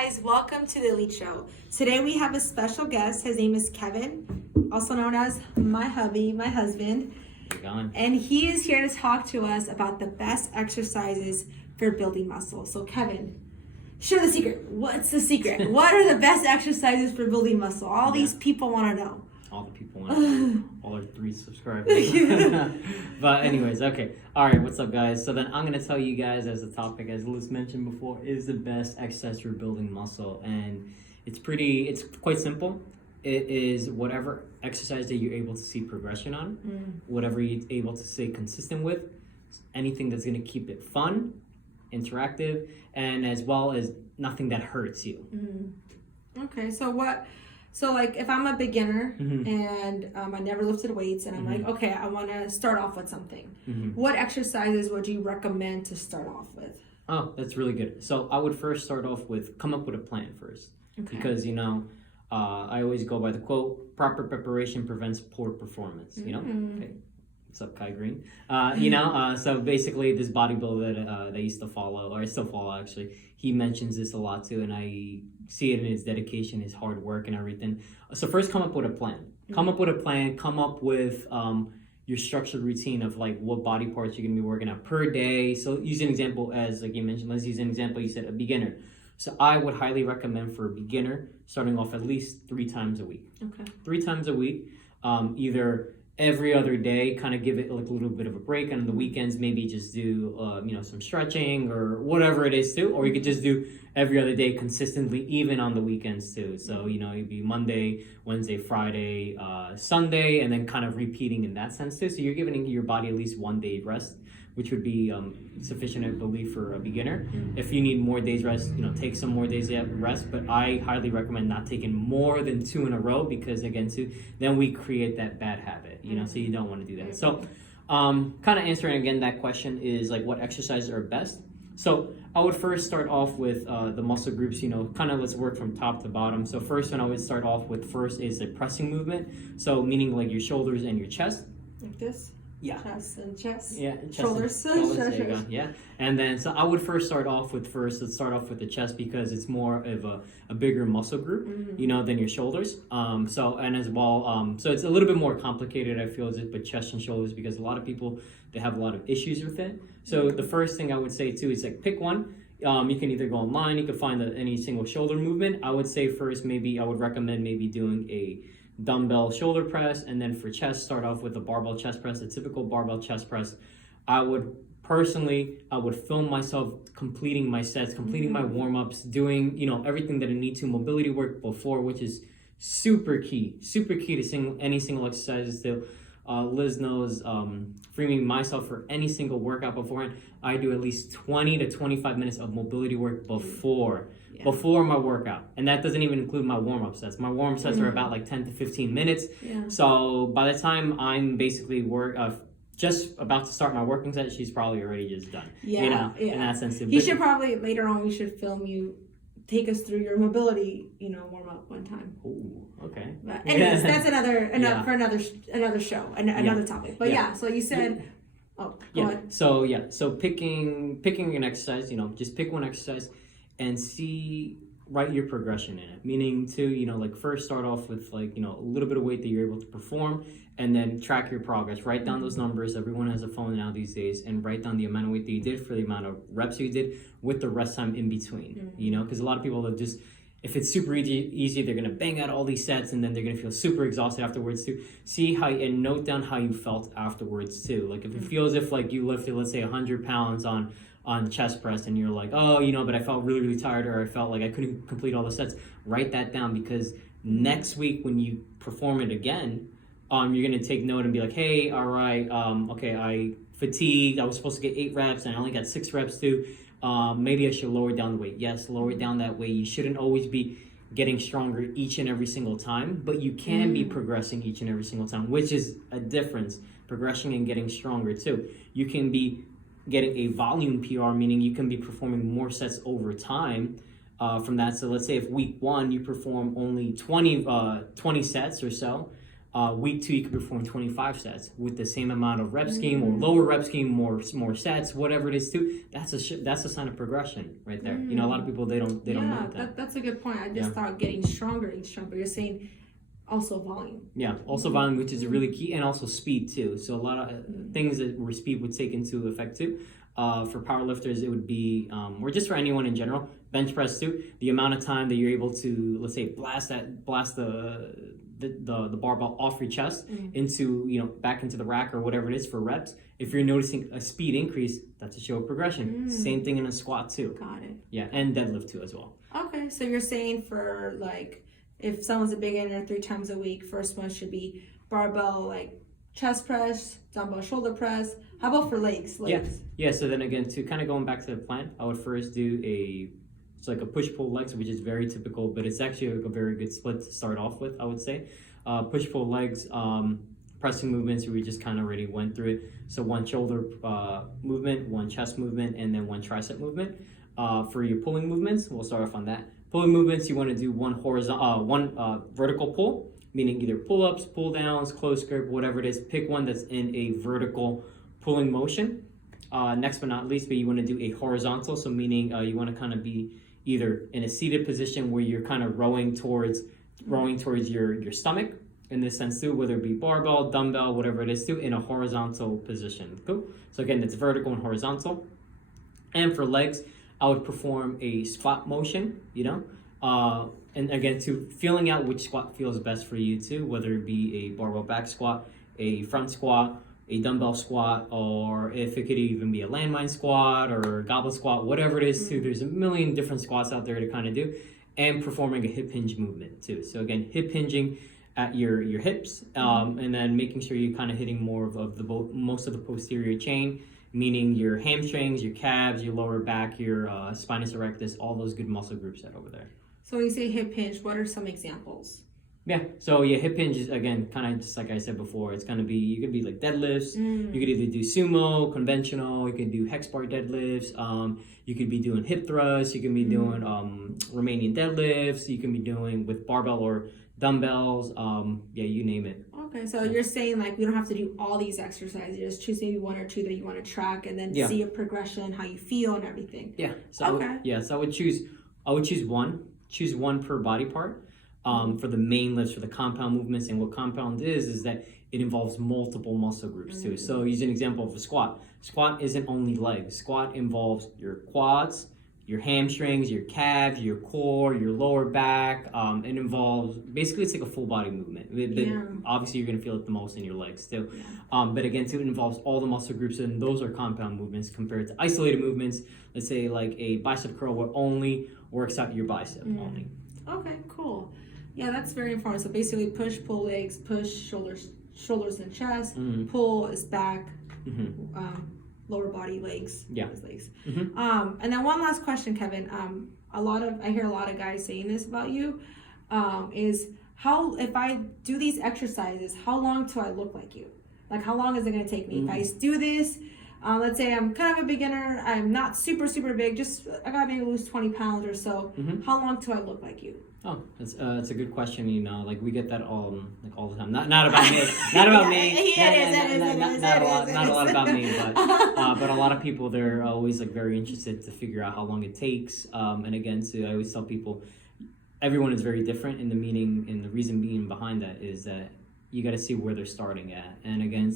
guys, welcome to the Elite Show. Today we have a special guest. His name is Kevin, also known as my hubby, my husband. And he is here to talk to us about the best exercises for building muscle. So Kevin, share the secret. What's the secret? What are the best exercises for building muscle? All these people want to know. All the people want to know. All our 3 subscribers. But anyways, okay. All right, what's up, guys? So then I'm going to tell you guys, as the topic, as Liz mentioned before, is the best exercise for building muscle. And it's quite simple. It is whatever exercise that you're able to see progression on, whatever you're able to stay consistent with, anything that's going to keep it fun, interactive, and as well as nothing that hurts you. Okay, so like if I'm a beginner and I never lifted weights and I'm like, okay, I want to start off with something. What exercises would you recommend to start off with? Oh, that's really good. So I would first start off with come up with a plan first. Okay. Because, I always go by the quote, proper preparation prevents poor performance, Okay. What's up, Kai Green? So basically this bodybuilder that I used to follow, or I still follow actually, he mentions this a lot too, and I see it in his dedication, his hard work and everything. So first come up with a plan. Come up with a plan, come up with your structured routine of like what body parts you're gonna be working out per day. So use an example as like you mentioned, let's use an example, you said a beginner. So I would highly recommend for a beginner starting off at least 3 times a week. Okay. 3 times a week, either every other day, kind of give it like a little bit of a break, and on the weekends maybe just do some stretching or whatever it is too, or you could just do every other day consistently, even on the weekends too. So it'd be Monday, Wednesday, Friday, Sunday, and then kind of repeating in that sense too. So you're giving your body at least 1 day rest, which would be sufficient, I believe, for a beginner. If you need more days rest, take some more days rest, but I highly recommend not taking more than 2 in a row, because again, then we create that bad habit, so you don't want to do that. So kind of answering again that question is like what exercises are best. So I would first start off with the muscle groups, kind of let's work from top to bottom. So first one I would start off with first is the pressing movement. So meaning like your shoulders and your chest. Like this? Yeah. Chest and chest. Yeah. Chest shoulders. There you go. Yeah. And then, so I would first start off with the chest, because it's more of a bigger muscle group, than your shoulders. And as well, so it's a little bit more complicated, I feel, but chest and shoulders, because a lot of people, they have a lot of issues with it. So the first thing I would say too is like pick one. You can either go online, you can find any single shoulder movement. I would say first, I would recommend doing a dumbbell shoulder press, and then for chest, start off with a barbell chest press, a typical barbell chest press. I would film myself completing my sets, completing my warm-ups, doing, everything that I need to, mobility work before, which is super key to any single exercises. Liz knows, for me, myself, for any single workout beforehand, I do at least 20 to 25 minutes of mobility work before my workout. And that doesn't even include my warm-up sets. My warm-up sets are about like 10 to 15 minutes. Yeah. So by the time I'm basically just about to start my working set, she's probably already just done. Yeah. In that sense. He should probably, later on, we should film you, take us through your mobility, warm-up one time. Ooh, okay. But anyways, that's for another show, another topic. But so you said, go ahead. So picking an exercise, just pick one exercise and write your progression in it. Meaning to, first start off with a little bit of weight that you're able to perform, and then track your progress. Write down those numbers. Everyone has a phone now these days, and write down the amount of weight that you did for the amount of reps you did with the rest time in between. Because a lot of people are just, if it's super easy, they're gonna bang out all these sets, and then they're gonna feel super exhausted afterwards too. And note down how you felt afterwards too. Like if it feels if like you lifted, let's say 100 pounds on chest press, and you're like, but I felt really, really tired, or I felt like I couldn't complete all the sets, write that down, because next week when you perform it again, you're going to take note and be like, hey, all right, okay, I fatigued, I was supposed to get 8 reps, and I only got 6 reps too. Maybe I should lower down the weight. Yes, lower down that weight. You shouldn't always be getting stronger each and every single time, but you can be progressing each and every single time, which is a difference, progressing and getting stronger too. You can be getting a volume PR, meaning you can be performing more sets over time from that. So let's say if week 1 you perform only 20 sets or so, Week 2, you could perform 25 sets with the same amount of rep scheme or lower rep scheme, more sets, whatever it is too. That's a sign of progression right there. You know, a lot of people they don't know that. That's a good point. I just thought getting stronger. You're saying also volume. Yeah, also volume, which is really key, and also speed too. So a lot of things where speed would take into effect too. For powerlifters, it would be, or just for anyone in general, bench press too. The amount of time that you're able to, let's say, blast the barbell off your chest into, back into the rack or whatever it is for reps. If you're noticing a speed increase, that's a show of progression. Same thing in a squat too. Got it. Yeah, and deadlift too as well. Okay, so you're saying for like, if someone's a beginner 3 times a week, first one should be barbell, like chest press, dumbbell shoulder press. How about for legs? Yeah. So then again, to kind of going back to the plan, I would first do it's like a push-pull legs, which is very typical, but it's actually a very good split to start off with, I would say. Push-pull legs, pressing movements, we just kind of already went through it. So 1 shoulder movement, 1 chest movement, and then 1 tricep movement. For your pulling movements, we'll start off on that. Pulling movements, you want to do one vertical pull, meaning either pull-ups, pull-downs, close grip, whatever it is. Pick one that's in a vertical pulling motion. Next but not least, but you want to do a horizontal, so meaning you want to kind of be either in a seated position where you're kind of rowing towards your stomach in this sense too, whether it be barbell, dumbbell, whatever it is too, in a horizontal position. Cool. So again, it's vertical and horizontal. And for legs, I would perform a squat motion, and again, to feeling out which squat feels best for you too, whether it be a barbell back squat, a front squat, a dumbbell squat, or if it could even be a landmine squat or a goblet squat, whatever it is too. There's a million different squats out there to kind of do, and performing a hip hinge movement too. So again, hip hinging at your hips, and then making sure you're kind of hitting more of most of the posterior chain, meaning your hamstrings, your calves, your lower back, your spinous erectus, all those good muscle groups that over there. So when you say hip hinge, what are some examples? Yeah, so hip hinge is, again, kind of just like I said before, it's going to be, you could be like deadlifts, you could either do sumo, conventional, you could do hex bar deadlifts, you could be doing hip thrusts, you can be doing Romanian deadlifts, you can be doing with barbell or dumbbells, you name it. Okay, so you're saying like we don't have to do all these exercises, just choose maybe 1 or 2 that you want to track and then see a progression, how you feel and everything. Yeah, so I would choose one per body part. For the main lifts, for the compound movements. And what compound is that it involves multiple muscle groups too. So use an example of a squat. Squat isn't only legs. Squat involves your quads, your hamstrings, your calves, your core, your lower back. It involves, basically it's like a full body movement. Obviously you're going to feel it the most in your legs too. But again, too, it involves all the muscle groups, and those are compound movements compared to isolated movements. Let's say like a bicep curl where only works out your bicep only. Okay, cool. Yeah, that's very important. So basically push, pull legs, push, shoulders and chest, pull is back, lower body, legs, legs. And then one last question, Kevin. I hear a lot of guys saying this about you, is if I do these exercises, how long till I look like you? Like how long is it going to take me? If I do this, let's say I'm kind of a beginner, I'm not super, super big, I got to maybe lose 20 pounds or so. How long till I look like you? Oh, it's a good question. Like we get that all the time. Not about me. Not about me. Not a lot about me, but a lot of people, they're always like very interested to figure out how long it takes. And again, I always tell people, everyone is very different, and the reason being behind that is that you got to see where they're starting at. And again,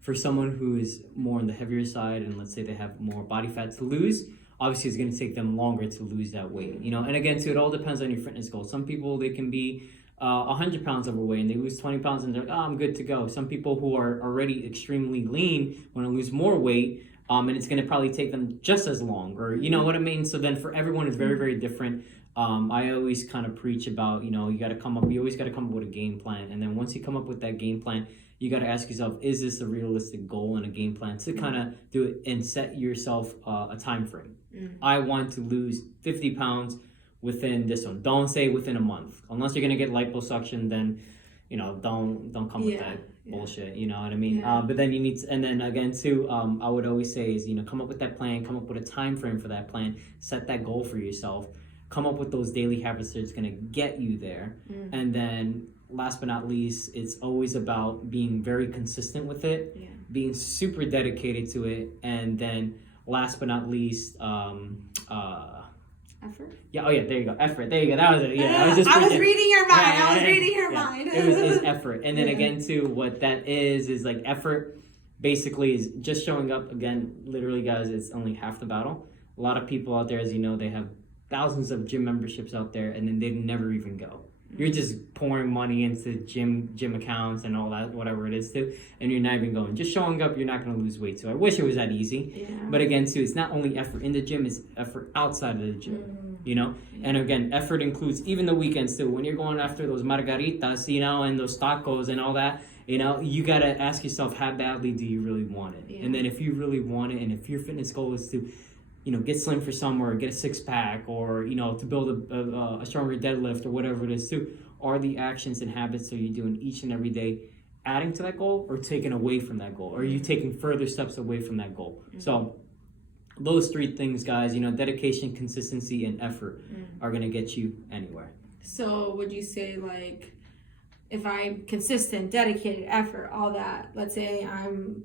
for someone who is more on the heavier side, and let's say they have more body fat to lose, obviously it's going to take them longer to lose that weight, and again too, it all depends on your fitness goals. Some people, they can be 100 pounds overweight and they lose 20 pounds and they're like, I'm good to go. Some people who are already extremely lean want to lose more weight, and it's going to probably take them just as long, or you know what I mean. So then for everyone, it's very, very different. I always kind of preach about, you always got to come up with a game plan, and then once you come up with that game plan, you got to ask yourself, is this a realistic goal and a game plan to kind of do it, and set yourself a time frame. I want to lose 50 pounds within this one. Don't say within a month. Unless you're going to get liposuction, then, don't come with that bullshit. You know what I mean? But then you need to, and then again too, I would always say is, come up with that plan, come up with a time frame for that plan, set that goal for yourself, come up with those daily habits that's going to get you there. And then last but not least, it's always about being very consistent with it, being super dedicated to it, and then last but not least, effort. Yeah. Oh yeah. There you go. Effort. There you go. That was it. Yeah. I was reading your mind. I was reading your mind. It's effort, and then again too, what that is like effort. Basically, is just showing up. Again, literally, guys, it's only half the battle. A lot of people out there, as you know, they have thousands of gym memberships out there, and then they never even go. You're just pouring money into gym accounts and all that, whatever it is too, and you're not even going. Just showing up, you're not going to lose weight. So I wish it was that easy. But again, too, it's not only effort in the gym, it's effort outside of the gym, you know? And again, effort includes even the weekends too. When you're going after those margaritas, you know, and those tacos and all that, you know, you got to ask yourself, how badly do you really want it? And then if you really want it, and if your fitness goal is to, you know, get slim for summer, or get a six-pack, or, you know, to build a stronger deadlift, or whatever it is too, are the actions and habits that you're doing each and every day adding to that goal or taking away from that goal? Or are you taking further steps away from that goal? So those three things, guys, you know, dedication, consistency, and effort are going to get you anywhere. So would you say, like, if I'm consistent, dedicated, effort, all that, let's say I'm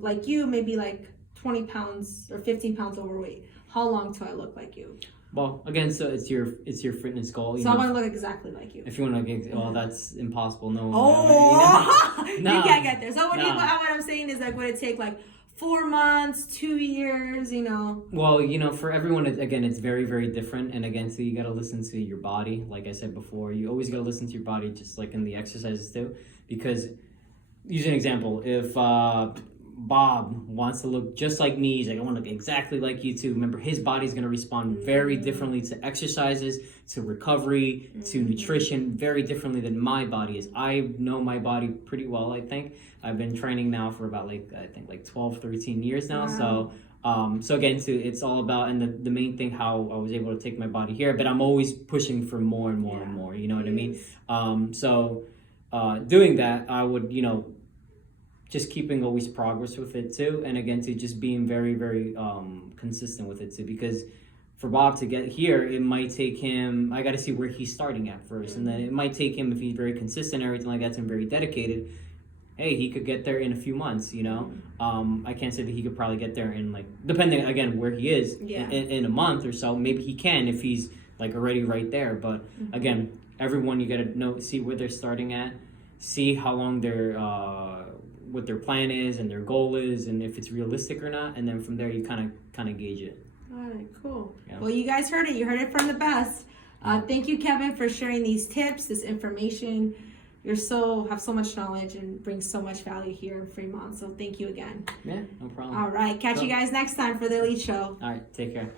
like you, maybe like 20 pounds or 15 pounds overweight. How long till I look like you? Well, again, so it's your fitness goal. So I want to look exactly like you. If you want to get, well, that's impossible. No. You can't get there. So what I'm saying is, like, would it take like 4 months, 2 years, you know? Well, you know, for everyone, again, it's very, very different. And again, so you got to listen to your body. Like I said before, you always got to listen to your body, just like in the exercises too. Because, use an example, if Bob wants to look just like me, he's like, I want to look exactly like you too. Remember, his body's going to respond very differently to exercises, to recovery, to nutrition, very differently than my body is. I know my body pretty well, I think. I've been training now for about 12, 13 years now. Wow. So again, it's all about, and the main thing, how I was able to take my body here, but I'm always pushing for more and more and more, you know what I mean? Doing that, I would, you know, just keeping always progress with it too, and again, to just being very, very consistent with it too, because for Bob to get here, it might take him, I got to see where he's starting at first, and then it might take him, if he's very consistent and everything like that, and very dedicated, hey, he could get there in a few months, you know? I can't say that he could probably get there in, like, depending, again, where he is, in a month or so. Maybe he can if he's, like, already right there. But, again, everyone, you got to see where they're starting at, see how long they're, what their plan is and their goal is, and if it's realistic or not. And then from there, you kind of gauge it. All right, cool. Yeah. Well, you guys heard it. You heard it from the best. Thank you, Kevin, for sharing these tips, this information. Have so much knowledge and bring so much value here in Fremont. So thank you again. Yeah, no problem. All right. Catch you guys next time for the Elite Show. All right. Take care.